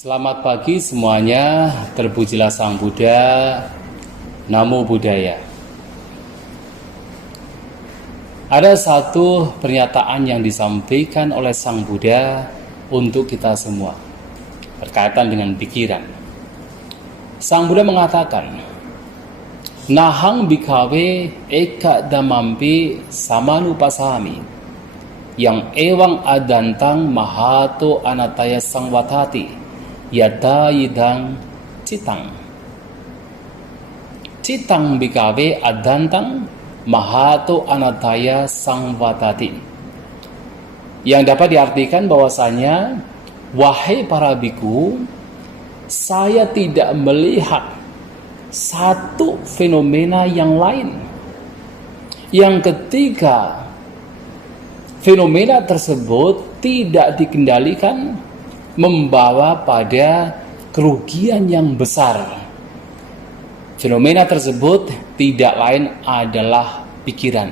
Selamat pagi semuanya, terpujilah Sang Buddha, Namo Buddhaya. Ada satu pernyataan yang disampaikan oleh Sang Buddha untuk kita semua, berkaitan dengan pikiran. Sang Buddha mengatakan, Nahang bhikkhave eka dhammampi samanupasami, yang ewang adantang mahato anataya sangvatati, yada yidang citang. Citang bhikkhave adantang mahato anataya sangvatati, yang dapat diartikan bahwasanya, wahai para biku, saya tidak melihat satu fenomena yang lain yang ketika fenomena tersebut tidak dikendalikan membawa pada kerugian yang besar. Fenomena tersebut tidak lain adalah pikiran.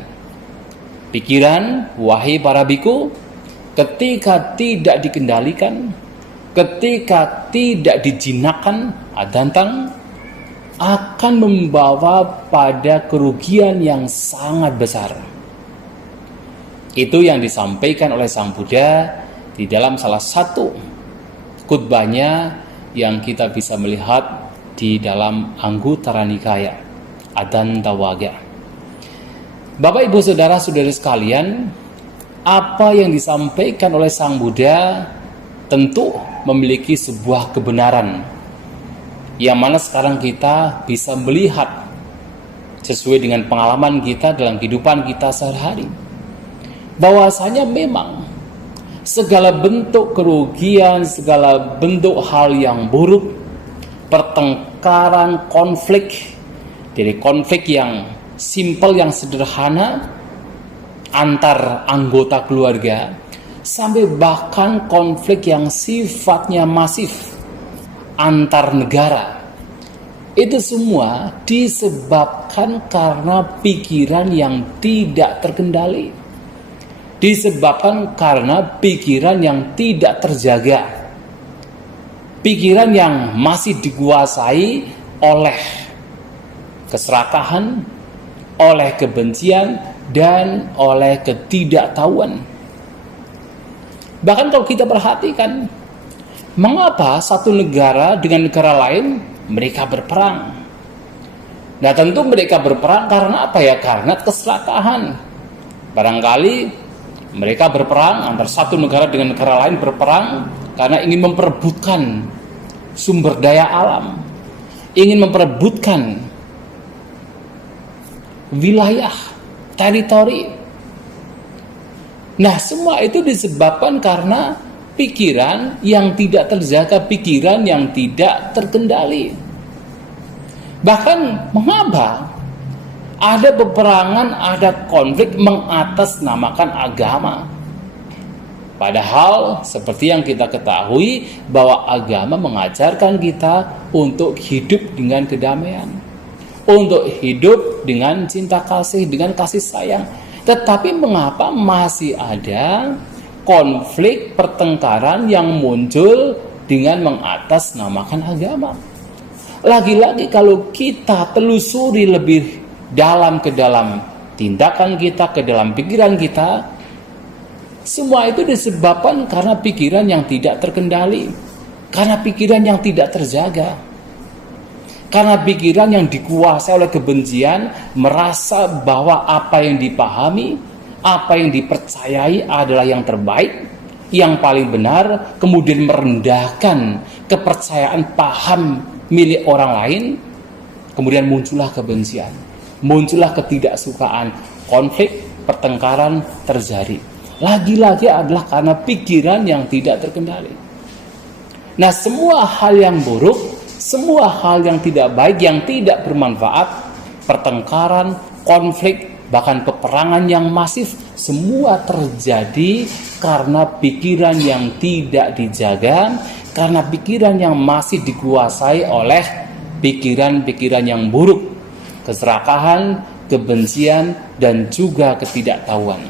Pikiran, wahai para biku, ketika tidak dikendalikan, ketika tidak dijinakkan, adantang, akan membawa pada kerugian yang sangat besar. Itu yang disampaikan oleh Sang Buddha di dalam salah satu khutbahnya yang kita bisa melihat di dalam Anguttara Nikaya, Adantawagga. Bapak Ibu Saudara-saudari sekalian, apa yang disampaikan oleh Sang Buddha tentu memiliki sebuah kebenaran yang mana sekarang kita bisa melihat sesuai dengan pengalaman kita dalam kehidupan kita sehari-hari, bahwasanya memang segala bentuk kerugian, segala bentuk hal yang buruk, pertengkaran, konflik, dari konflik yang simpel, yang sederhana antar anggota keluarga, sampai bahkan konflik yang sifatnya masif antar negara. Itu semua disebabkan karena pikiran yang tidak terkendali, disebabkan karena pikiran yang tidak terjaga, pikiran yang masih dikuasai oleh keserakahan, oleh kebencian, dan oleh ketidaktahuan. Bahkan kalau kita perhatikan, mengapa satu negara dengan negara lain mereka berperang? Nah, tentu mereka berperang karena apa ya? Karena keserakahan. Barangkali mereka berperang antara satu negara dengan negara lain, berperang karena ingin memperebutkan sumber daya alam, ingin memperebutkan wilayah, teritori. Nah, semua itu disebabkan karena pikiran yang tidak terjaga, pikiran yang tidak terkendali. Bahkan mengapa ada peperangan, ada konflik mengatasnamakan agama? Padahal seperti yang kita ketahui bahwa agama mengajarkan kita untuk hidup dengan kedamaian, untuk hidup dengan cinta kasih, dengan kasih sayang. Tetapi mengapa masih ada konflik, pertengkaran yang muncul dengan mengatasnamakan agama? Lagi-lagi kalau kita telusuri lebih dalam ke dalam tindakan kita, ke dalam pikiran kita, semua itu disebabkan karena pikiran yang tidak terkendali, karena pikiran yang tidak terjaga, karena pikiran yang dikuasai oleh kebencian, merasa bahwa apa yang dipahami, apa yang dipercayai adalah yang terbaik, yang paling benar, kemudian merendahkan kepercayaan paham milik orang lain, kemudian muncullah kebencian, muncullah ketidaksukaan, konflik, pertengkaran terjadi. Lagi-lagi adalah karena pikiran yang tidak terkendali. Nah, semua hal yang buruk, semua hal yang tidak baik, yang tidak bermanfaat, pertengkaran, konflik, bahkan peperangan yang masif, semua terjadi karena pikiran yang tidak dijaga, karena pikiran yang masih dikuasai oleh pikiran-pikiran yang buruk, keserakahan, kebencian, dan juga ketidaktahuan.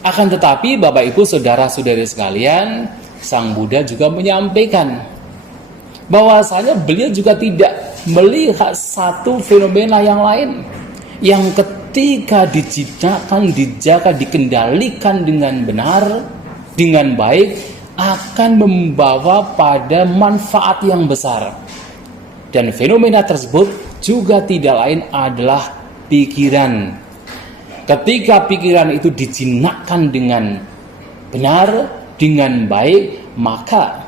Akan tetapi Bapak Ibu Saudara-saudari sekalian, Sang Buddha juga menyampaikan bahwasanya beliau juga tidak melihat satu fenomena yang lain yang ketika dijinakkan, dijaga, dikendalikan dengan benar, dengan baik, akan membawa pada manfaat yang besar. Dan fenomena tersebut juga tidak lain adalah pikiran. Ketika pikiran itu dijinakkan dengan benar, dengan baik, maka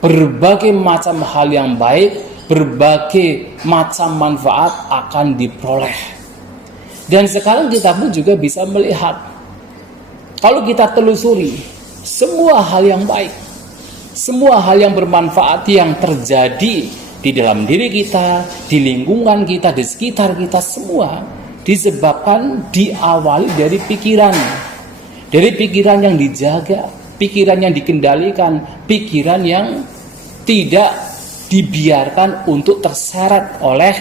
berbagai macam hal yang baik, berbagai macam manfaat akan diperoleh. Dan sekarang kita pun juga bisa melihat, kalau kita telusuri semua hal yang baik, semua hal yang bermanfaat yang terjadi di dalam diri kita, di lingkungan kita, di sekitar kita, semua disebabkan diawali dari pikiran. Dari pikiran yang dijaga, pikiran yang dikendalikan, pikiran yang tidak dibiarkan untuk terseret oleh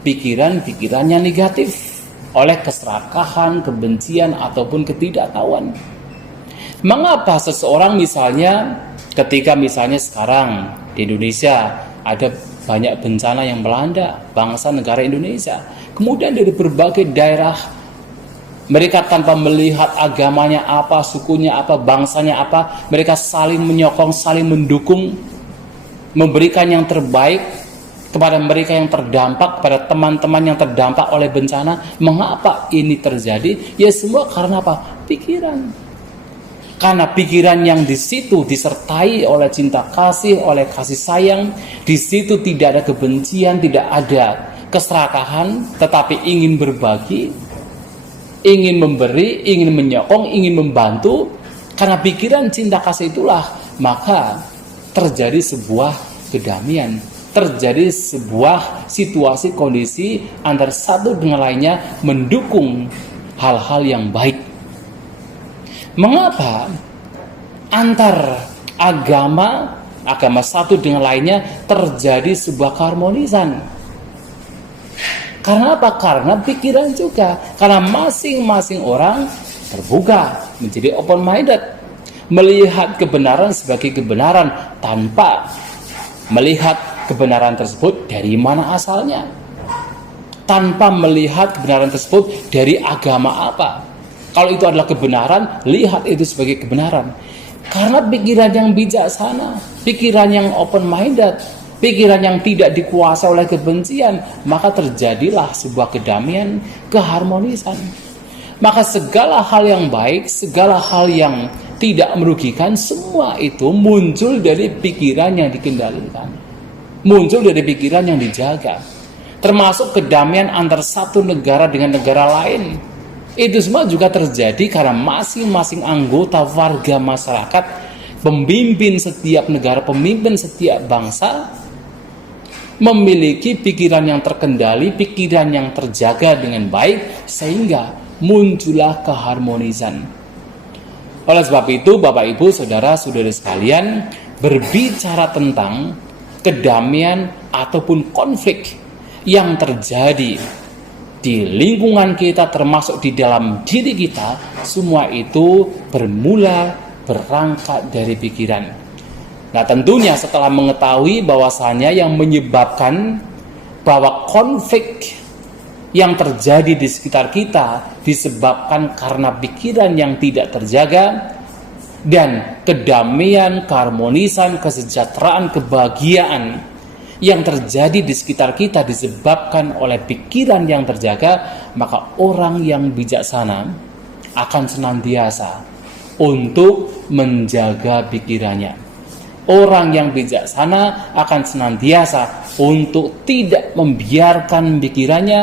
pikiran-pikiran yang negatif, oleh keserakahan, kebencian, ataupun ketidaktahuan. Mengapa seseorang misalnya, ketika misalnya sekarang di Indonesia ada banyak bencana yang melanda bangsa negara Indonesia, kemudian dari berbagai daerah mereka tanpa melihat agamanya apa, sukunya apa, bangsanya apa, mereka saling menyokong, saling mendukung, memberikan yang terbaik kepada mereka yang terdampak, kepada teman-teman yang terdampak oleh bencana. Mengapa ini terjadi? Ya semua karena apa? Pikiran. Karena pikiran yang di situ disertai oleh cinta kasih, oleh kasih sayang, di situ tidak ada kebencian, tidak ada keserakahan, tetapi ingin berbagi, ingin memberi, ingin menyokong, ingin membantu. Karena pikiran cinta kasih itulah, maka terjadi sebuah kedamaian, terjadi sebuah situasi kondisi antara satu dengan lainnya mendukung hal-hal yang baik. Mengapa antar agama satu dengan lainnya terjadi sebuah keharmonisan? Karena apa? Karena pikiran juga. Karena masing-masing orang terbuka, menjadi open-minded, melihat kebenaran sebagai kebenaran tanpa melihat kebenaran tersebut dari mana asalnya, tanpa melihat kebenaran tersebut dari agama apa. Kalau itu adalah kebenaran, lihat itu sebagai kebenaran. Karena pikiran yang bijaksana, pikiran yang open-minded, pikiran yang tidak dikuasai oleh kebencian, maka terjadilah sebuah kedamaian, keharmonisan. Maka segala hal yang baik, segala hal yang tidak merugikan, semua itu muncul dari pikiran yang dikendalikan, muncul dari pikiran yang dijaga. Termasuk kedamaian antar satu negara dengan negara lain. Itu semua juga terjadi karena masing-masing anggota warga masyarakat, pemimpin setiap negara, pemimpin setiap bangsa memiliki pikiran yang terkendali, pikiran yang terjaga dengan baik, sehingga muncullah keharmonisan. Oleh sebab itu, Bapak Ibu, Saudara-saudari sekalian, berbicara tentang kedamaian ataupun konflik yang terjadi di lingkungan kita, termasuk di dalam diri kita, semua itu bermula berangkat dari pikiran. Nah, tentunya setelah mengetahui bahwasanya yang menyebabkan bahwa konflik yang terjadi di sekitar kita disebabkan karena pikiran yang tidak terjaga, dan kedamaian, keharmonisan, kesejahteraan, kebahagiaan yang terjadi di sekitar kita disebabkan oleh pikiran yang terjaga, maka orang yang bijaksana akan senantiasa untuk menjaga pikirannya. Orang yang bijaksana akan senantiasa untuk tidak membiarkan pikirannya,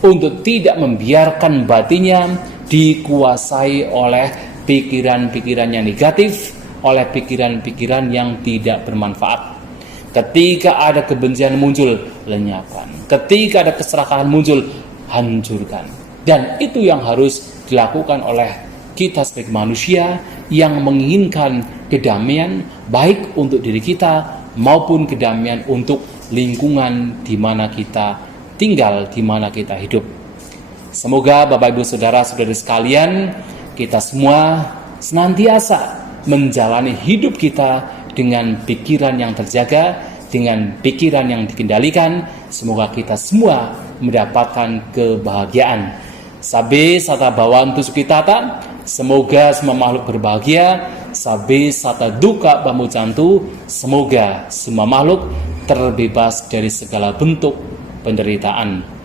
untuk tidak membiarkan batinnya dikuasai oleh pikiran-pikiran yang negatif, oleh pikiran-pikiran yang tidak bermanfaat. Ketika ada kebencian muncul, lenyapkan. Ketika ada keserakahan muncul, hancurkan. Dan itu yang harus dilakukan oleh kita sebagai manusia yang menginginkan kedamaian, baik untuk diri kita maupun kedamaian untuk lingkungan di mana kita tinggal, di mana kita hidup. Semoga Bapak Ibu Saudara-saudari sekalian, kita semua senantiasa menjalani hidup kita dengan pikiran yang terjaga, dengan pikiran yang dikendalikan. Semoga kita semua mendapatkan kebahagiaan. Sabe sata bawantu sukitata, semoga semua makhluk berbahagia. Sabe sata duka pamucantu, semoga semua makhluk terbebas dari segala bentuk penderitaan.